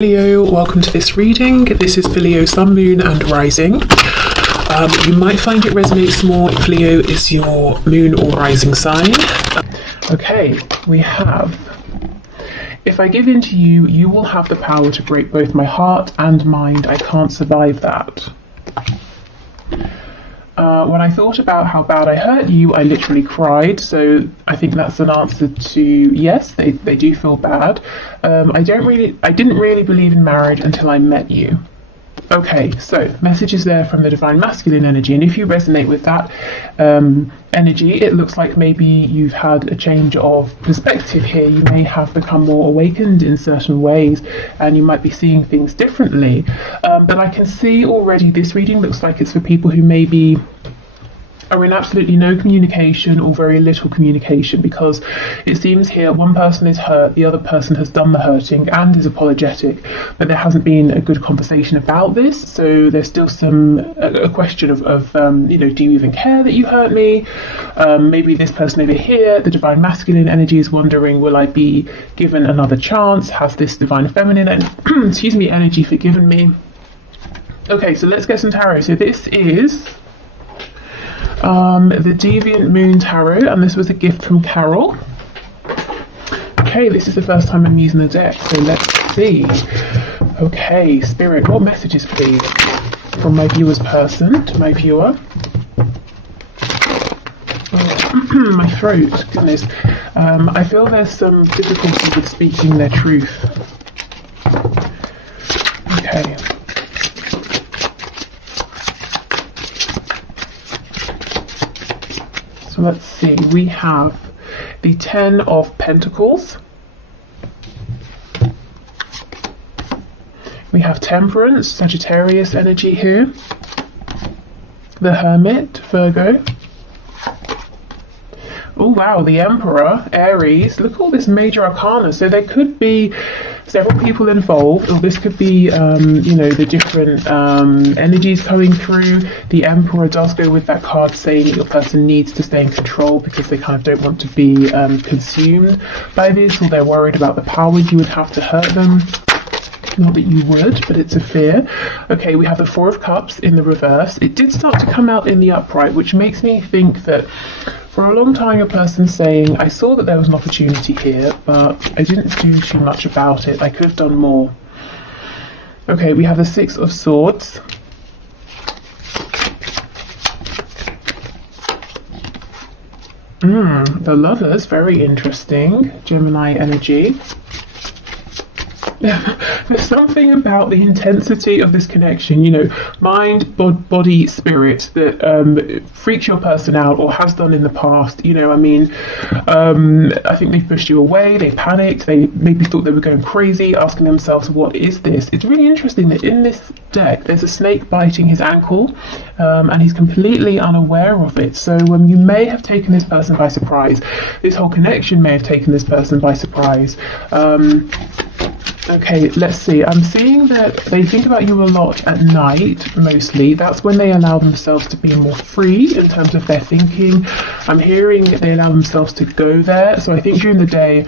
Leo, welcome to this reading. This is for Leo, Sun, Moon and Rising. You might find it resonates more if Leo is your moon or rising sign. Okay, we have, if I give in to you, you will have the power to break both my heart and mind. I can't survive that. When I thought about how bad I hurt you, I literally cried. So I think that's an answer to yes, they do feel bad. I didn't really believe in marriage until I met you. Okay, so messages there from the divine masculine energy, and if you resonate with that energy, it looks like maybe you've had a change of perspective here. You may have become more awakened in certain ways, and you might be seeing things differently. But I can see already this reading looks like it's for people who maybe are in absolutely no communication or very little communication, because it seems here one person is hurt, the other person has done the hurting and is apologetic, but there hasn't been a good conversation about this. So there's still a question of do you even care that you hurt me? Maybe this person over here, the divine masculine energy, is wondering, will I be given another chance? Has this divine feminine energy forgiven me? Okay, so let's get some tarot. So this is the Deviant Moon Tarot, and this was a gift from Carol. Okay, this is the first time I'm using the deck, so let's see. Okay, Spirit, what messages please from my viewer's person to my viewer? Oh, my throat, goodness. I feel there's some difficulty with speaking their truth. Okay. So let's see, we have the Ten of Pentacles. We have Temperance, Sagittarius energy here. The Hermit, Virgo. Oh wow, the Emperor, Aries. Look at all this major arcana. So there could be several people involved, or this could be, the different energies coming through. The Emperor does go with that card saying that your person needs to stay in control because they kind of don't want to be consumed by this, or they're worried about the power you would have to hurt them. Not that you would, but it's a fear. Okay, we have the Four of Cups in the reverse. It did start to come out in the upright, which makes me think that for a long time your person's saying, I saw that there was an opportunity here, but I didn't do too much about it. I could have done more. Okay, we have the Six of Swords. The Lovers, very interesting. Gemini energy. There's something about the intensity of this connection, mind, body, spirit, that freaks your person out or has done in the past. I think they've pushed you away, they panicked, they maybe thought they were going crazy, asking themselves, what is this? It's really interesting that in this deck there's a snake biting his ankle, and he's completely unaware of it. So you may have taken this person by surprise. This whole connection may have taken this person by surprise. Okay, let's see. I'm seeing that they think about you a lot at night, mostly. That's when they allow themselves to be more free in terms of their thinking. I'm hearing that they allow themselves to go there. So I think during the day,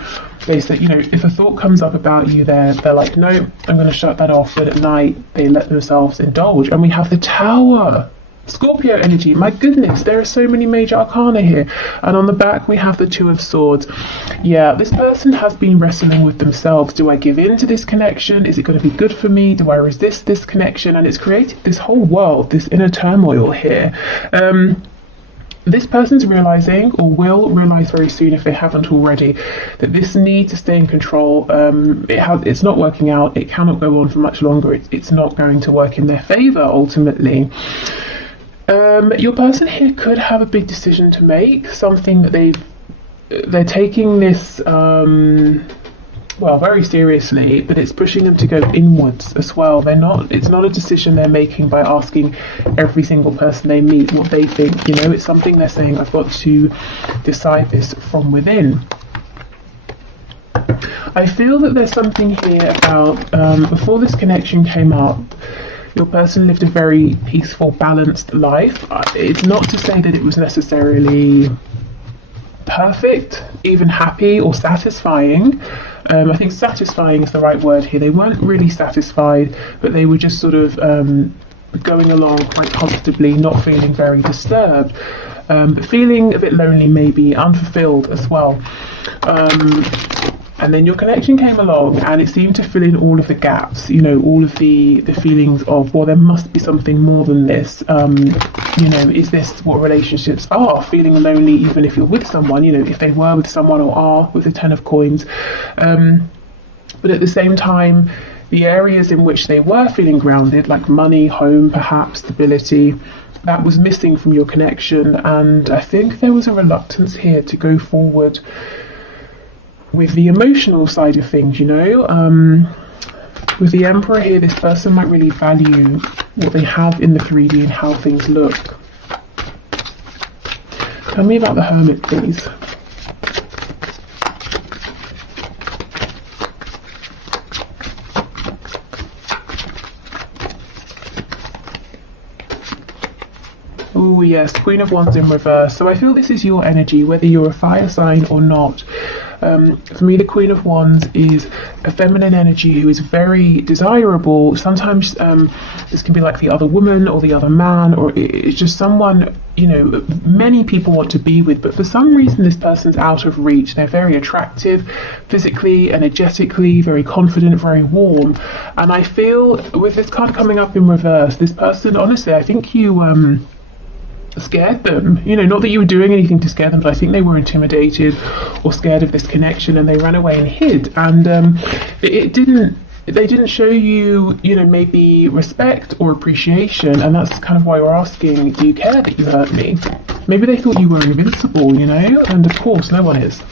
they say, if a thought comes up about you, they're like, no, I'm going to shut that off. But at night, they let themselves indulge. And we have the Tower. Scorpio energy, my goodness, there are so many major arcana here. And on the back we have the Two of Swords. Yeah, this person has been wrestling with themselves. Do I give in to this connection? Is it going to be good for me? Do I resist this connection? And it's created this whole world, this inner turmoil here. This person's realizing, or will realize very soon if they haven't already, that this need to stay in control, it's not working out. It cannot go on for much longer. It's not going to work in their favor ultimately. Your person here could have a big decision to make, something that they're taking this very seriously, but it's pushing them to go inwards as well. It's not a decision they're making by asking every single person they meet what they think. It's something they're saying, I've got to decide this from within. I feel that there's something here about before this connection came up, your person lived a very peaceful, balanced life. It's not to say that it was necessarily perfect, even happy or satisfying. I think satisfying is the right word here. They weren't really satisfied, but they were just sort of going along quite comfortably, not feeling very disturbed, but feeling a bit lonely, maybe unfulfilled as well. And then your connection came along and it seemed to fill in all of the gaps, you know, all of the feelings of, well, there must be something more than this. You know, is this what relationships are? Feeling lonely even if you're with someone, you know, if they were with someone or are with the 10 of coins. But at the same time, the areas in which they were feeling grounded, like money, home, perhaps, stability, that was missing from your connection. And I think there was a reluctance here to go forward with the emotional side of things, you know. With the Emperor here, this person might really value what they have in the 3D and how things look. Tell me about the Hermit, please. Oh yes, Queen of Wands in reverse. So I feel this is your energy, whether you're a fire sign or not. For me, the Queen of Wands is a feminine energy who is very desirable. Sometimes this can be like the other woman or the other man, or it's just someone, you know, many people want to be with, but for some reason this person's out of reach. They're very attractive, physically, energetically, very confident, very warm. And I feel with this card coming up in reverse, this person, honestly, I think you scared them, you know, not that you were doing anything to scare them, but I think they were intimidated or scared of this connection and they ran away and hid. And they didn't show you, you know, maybe respect or appreciation, and that's kind of why we're asking, do you care that you hurt me? Maybe they thought you were invincible, you know, and of course no one is.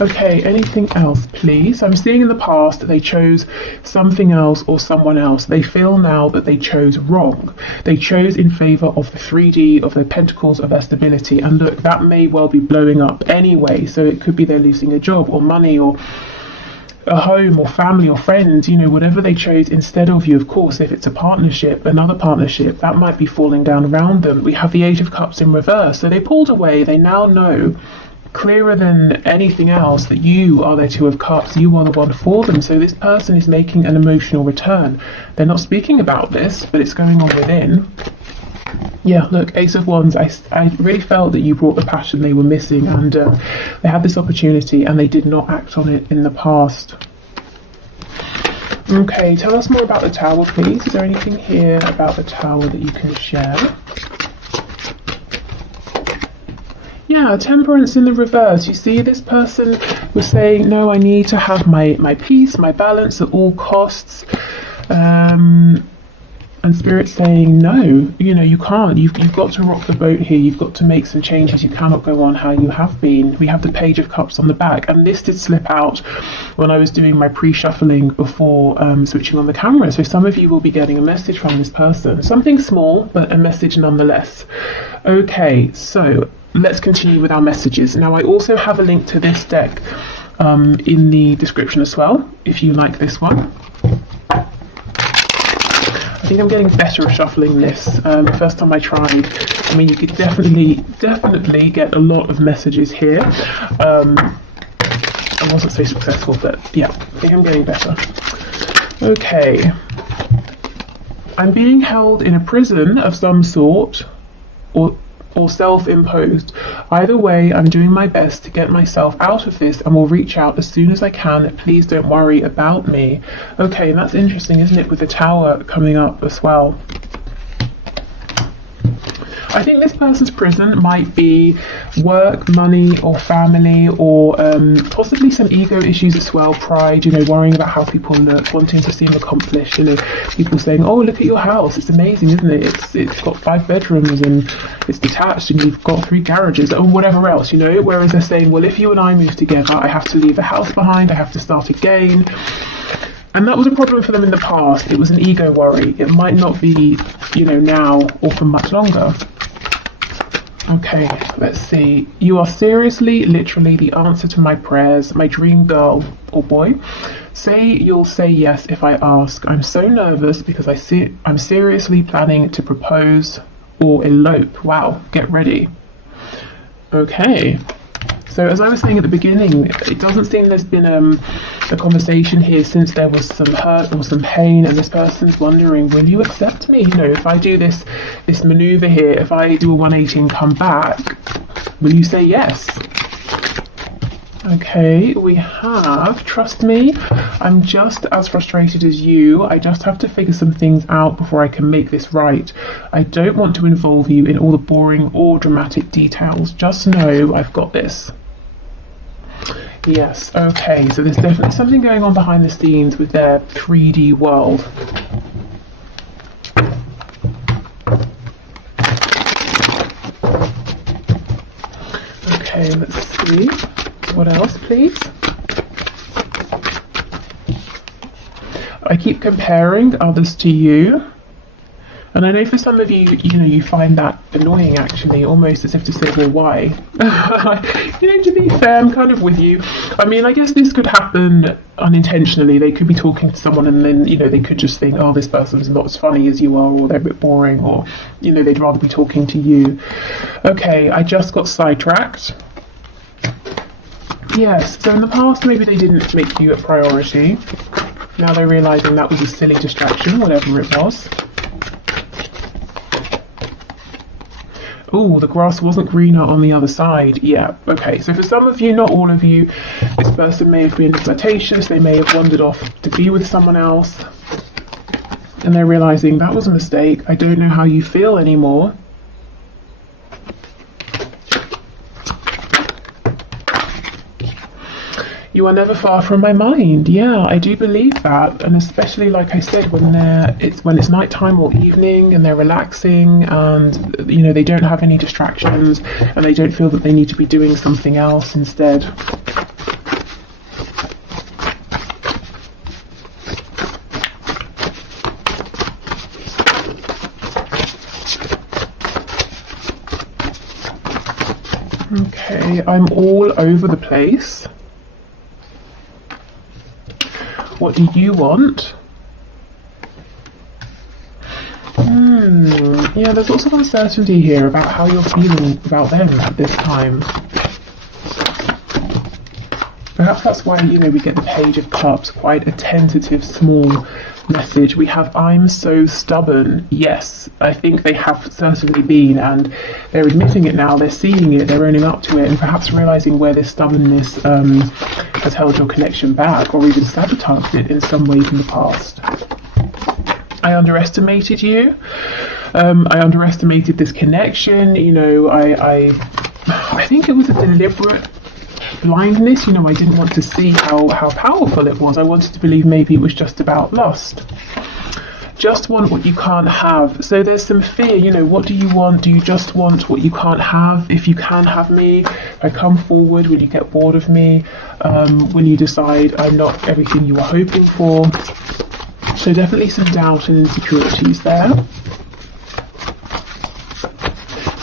Okay, anything else, please? I'm seeing in the past that they chose something else or someone else. They feel now that they chose wrong. They chose in favour of the 3D, of their pentacles, of their stability. And look, that may well be blowing up anyway. So it could be they're losing a job or money or a home or family or friends, you know, whatever they chose instead of you. Of course, if it's a partnership, another partnership, that might be falling down around them. We have the 8 of Cups in reverse. So they pulled away. They now know, clearer than anything else, that you are their 2 of Cups, you are the one for them. So this person is making an emotional return. They're not speaking about this, but it's going on within. Yeah, look, Ace of Wands, I really felt that you brought the passion they were missing, and they had this opportunity and they did not act on it in the past. Okay, tell us more about the Tower, please. Is there anything here about the Tower that you can share? Yeah, Temperance in the reverse. You see, this person was saying, no, I need to have my peace, my balance at all costs. And Spirit's saying, no, you know, you can't. You've got to rock the boat here. You've got to make some changes. You cannot go on how you have been. We have the Page of Cups on the back. And this did slip out when I was doing my pre-shuffling before switching on the camera. So some of you will be getting a message from this person. Something small, but a message nonetheless. Okay, so let's continue with our messages. Now, I also have a link to this deck in the description as well, if you like this one. I think I'm getting better at shuffling this. The first time I tried, I mean, you could definitely get a lot of messages here. I wasn't so successful, but yeah, I think I'm getting better. Okay. I'm being held in a prison of some sort, or self-imposed. Either way, I'm doing my best to get myself out of this and will reach out as soon as I can. Please don't worry about me. Okay, and that's interesting, isn't it, with the Tower coming up as well. I think this person's prison might be work, money, or family, or possibly some ego issues as well, pride, you know, worrying about how people look, wanting to seem accomplished, you know, people saying, oh, look at your house, it's amazing, isn't it? It's got 5 bedrooms and it's detached and you've got 3 garages, or whatever else, you know, whereas they're saying, well, if you and I move together, I have to leave the house behind, I have to start again. And that was a problem for them in the past. It was an ego worry. It might not be, you know, now or for much longer. Okay, let's see. You are seriously, literally the answer to my prayers, my dream girl or boy. Say you'll say yes if I ask. I'm so nervous because I'm seriously planning to propose or elope. Wow, get ready. Okay. So as I was saying at the beginning, it doesn't seem there's been a conversation here since there was some hurt or some pain, and this person's wondering, will you accept me? You know, if I do this maneuver here, if I do a 180 and come back, will you say yes? Okay, we have, trust me, I'm just as frustrated as you. I just have to figure some things out before I can make this right. I don't want to involve you in all the boring or dramatic details. Just know I've got this. Yes, okay, so there's definitely something going on behind the scenes with their 3D world. Okay, let's see. What else, please? I keep comparing others to you. And I know for some of you, you find that annoying, actually, almost as if to say, well, why? To be fair, I'm kind of with you. I mean, I guess this could happen unintentionally. They could be talking to someone and then, they could just think, oh, this person's not as funny as you are, or they're a bit boring, or, they'd rather be talking to you. Okay, I just got sidetracked. Yes, so in the past, maybe they didn't make you a priority. Now they're realising that was a silly distraction, whatever it was. Oh, the grass wasn't greener on the other side. Yeah, okay. So for some of you, not all of you, this person may have been flirtatious. They may have wandered off to be with someone else. And they're realising that was a mistake. I don't know how you feel anymore. You are never far from my mind. Yeah, I do believe that, and especially like I said, when it's nighttime or evening and they're relaxing, and they don't have any distractions, and they don't feel that they need to be doing something else instead. Okay, I'm all over the place. What do you want? Yeah, there's lots of uncertainty here about how you're feeling about them at this time. Perhaps that's why, we get the Page of Cups, quite a tentative, small message. We have, I'm so stubborn. Yes, I think they have certainly been, and they're admitting it now, they're seeing it, they're owning up to it, and perhaps realising where this stubbornness has held your connection back, or even sabotaged it in some ways in the past. I underestimated you. I underestimated this connection. I think it was a deliberate blindness. I didn't want to see how powerful it was. I wanted to believe maybe it was just about lust. Just want what you can't have. So there's some fear, what do you want? Do you just want what you can't have? If you can have me, if I come forward, will you get bored of me? Will you decide I'm not everything you were hoping for? So definitely some doubt and insecurities there.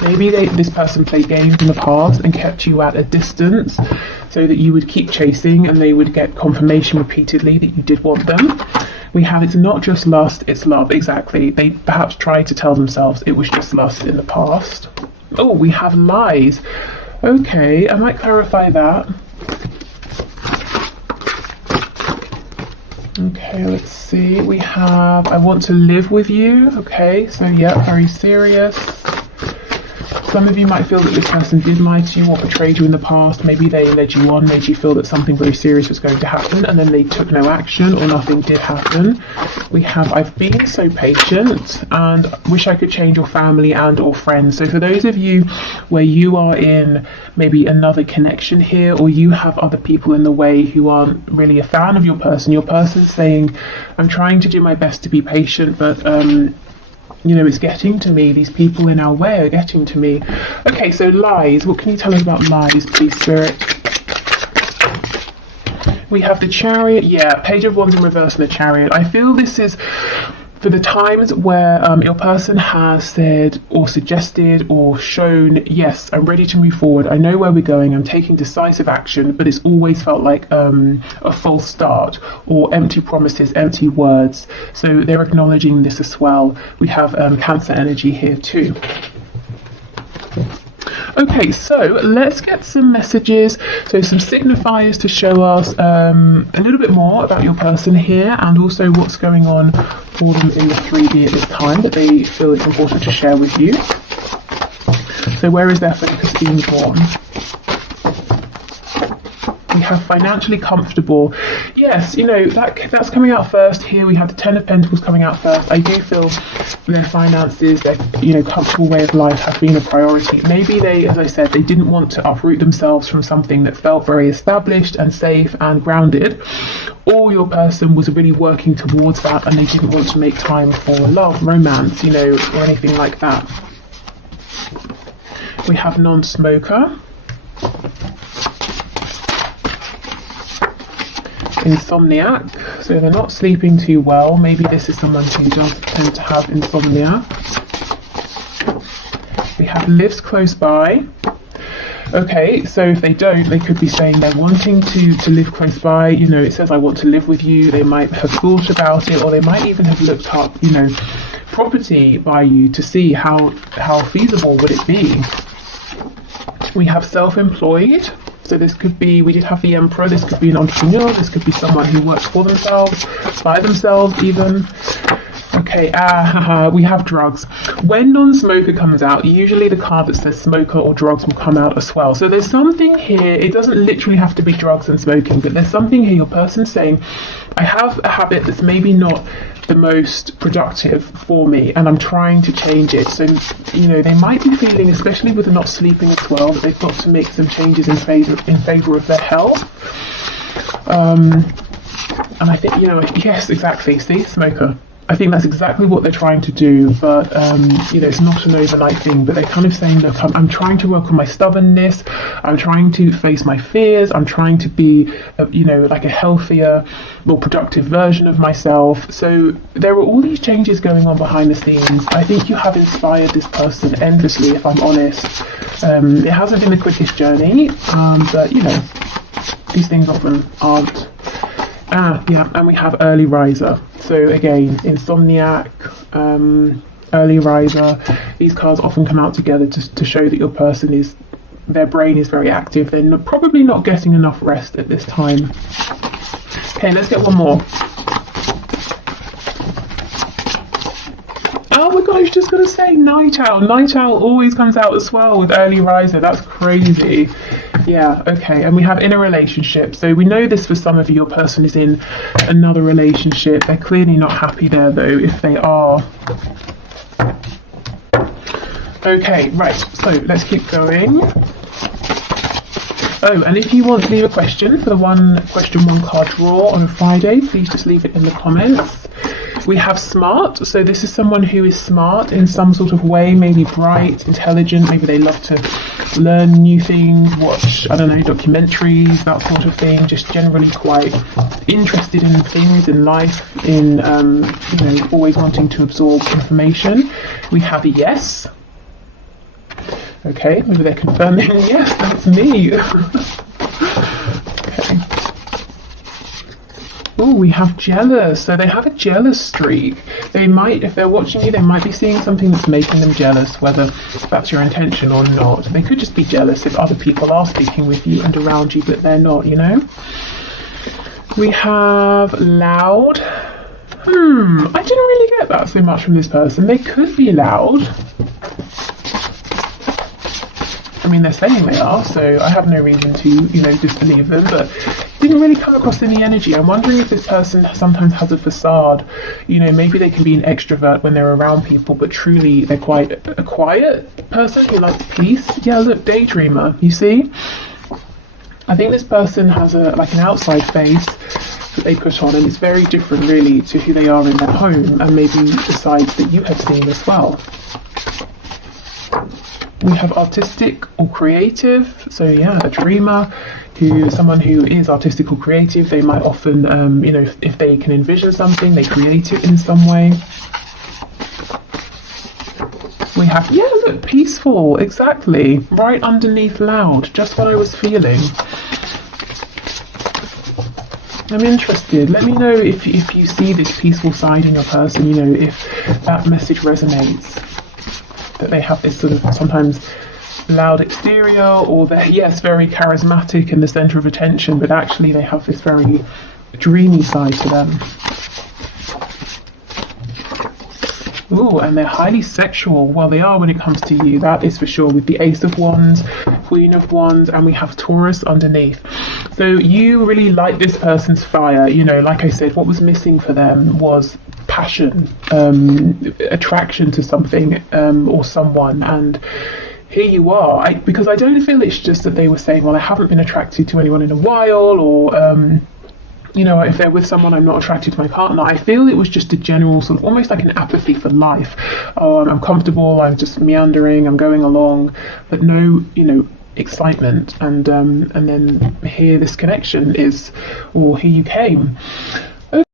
Maybe this person played games in the past and kept you at a distance so that you would keep chasing and they would get confirmation repeatedly that you did want them. We have, it's not just lust, it's love. Exactly. They perhaps tried to tell themselves it was just lust in the past. Oh, we have lies. Okay, I might clarify that. Okay, let's see. We have, I want to live with you. Okay, so yeah, very serious. Some of you might feel that this person did lie to you or betrayed you in the past. Maybe they led you on, made you feel that something very serious was going to happen, and then they took no action or nothing did happen. We have, I've been so patient and wish I could change your family and or friends. So for those of you where you are in maybe another connection here, or you have other people in the way who aren't really a fan of your person's saying, I'm trying to do my best to be patient, but it's getting to me. These people in our way are getting to me. Okay, so lies. What can you tell us about lies, please, Spirit? We have the Chariot. Yeah, Page of Wands in reverse and the Chariot. I feel this is for the times where your person has said or suggested or shown, yes, I'm ready to move forward. I know where we're going. I'm taking decisive action, but it's always felt like a false start or empty promises, empty words. So they're acknowledging this as well. We have Cancer energy here too. Okay, so let's get some messages, so some signifiers to show us a little bit more about your person here, and also what's going on for them in the 3D at this time that they feel it's important to share with you. So where is their focus being drawn? We have financially comfortable. Yes, you know, that's coming out first here. We have the Ten of Pentacles coming out first. I do feel their finances, their, you know, comfortable way of life have been a priority. Maybe they, as I said, they didn't want to uproot themselves from something that felt very established and safe and grounded, or your person was really working towards that and they didn't want to make time for love, romance, you know, or anything like that. We have non-smoker. Insomniac, so they're not sleeping too well. Maybe this is someone who does tend to have insomnia. We have lives close by. Okay, so if they don't, they could be saying they're wanting to live close by. You know, it says I want to live with you. They might have thought about it, or they might even have looked up, you know, property by you to see how feasible would it be. We have self-employed. So this could be, we did have the Emperor, this could be an entrepreneur, this could be someone who works for themselves, by themselves even. Okay, we have drugs. When non-smoker comes out, usually the card that says smoker or drugs will come out as well. So there's something here, it doesn't literally have to be drugs and smoking, but there's something here, your person's saying, I have a habit that's maybe not the most productive for me and I'm trying to change it. So, you know, they might be feeling, especially with the not sleeping as well, that they've got to make some changes in favor of their health. And I think, you know, yes, exactly, see, smoker. I think that's exactly what they're trying to do, but you know, it's not an overnight thing. But they're kind of saying, look, I'm trying to work on my stubbornness. I'm trying to face my fears. I'm trying to be, you know, like a healthier, more productive version of myself. So there are all these changes going on behind the scenes. I think you have inspired this person endlessly, if I'm honest. It hasn't been the quickest journey, but you know, these things often aren't. Yeah, and we have early riser. So again, insomniac, early riser. These cards often come out together to show that your person is, their brain is very active. They're probably not getting enough rest at this time. Okay, let's get one more. Oh my gosh, just gonna say night owl. Night owl always comes out as well with early riser. That's crazy. Yeah, okay, and we have in a relationship. So we know this for some of you, your person is in another relationship. They're clearly not happy there though, if they are. Okay, right, so let's keep going. Oh, and if you want to leave a question for the question one card draw on a Friday, please just leave it in the comments. We have smart, so this is someone who is smart in some sort of way, maybe bright, intelligent, maybe they love to learn new things, watch, I don't know, documentaries, that sort of thing, just generally quite interested in things, in life, in, you know, always wanting to absorb information. We have a yes. Okay, maybe they're confirming, yes, that's me. Okay. Oh, we have jealous. So they have a jealous streak. They might, if they're watching you, they might be seeing something that's making them jealous, whether that's your intention or not. They could just be jealous if other people are speaking with you and around you, but they're not, you know. We have loud. I didn't really get that so much from this person. They could be loud. I mean, they're saying they are, so I have no reason to, you know, disbelieve them, but didn't really come across in the energy. I'm wondering if this person sometimes has a facade. You know, maybe they can be an extrovert when they're around people, but truly they're quite a quiet person who likes peace. Yeah, look, daydreamer, you see? I think this person has like an outside face that they put on, and it's very different really to who they are in their home, and maybe the sides that you have seen as well. We have artistic or creative, so yeah, a dreamer, someone who is artistic or creative. They might often, you know, if they can envision something, they create it in some way. We have, yeah, look, peaceful, exactly, right underneath loud, just what I was feeling. I'm interested. Let me know if you see this peaceful side in your person, you know, if that message resonates. That they have this sort of sometimes loud exterior, or they're, yes, very charismatic and the center of attention, but actually they have this very dreamy side to them. Ooh, and they're highly sexual. Well, they are when it comes to you, that is for sure, with the Ace of Wands, Queen of Wands, and we have Taurus underneath. So you really like this person's fire. You know, like I said, what was missing for them was passion, attraction to something or someone, and here you are. Because I don't feel it's just that they were saying, well, I haven't been attracted to anyone in a while, or you know, if they're with someone, I'm not attracted to my partner. I feel it was just a general sort of almost like an apathy for life. Oh, I'm comfortable, I'm just meandering, I'm going along, but no, you know, excitement. And then here this connection is, or here you came.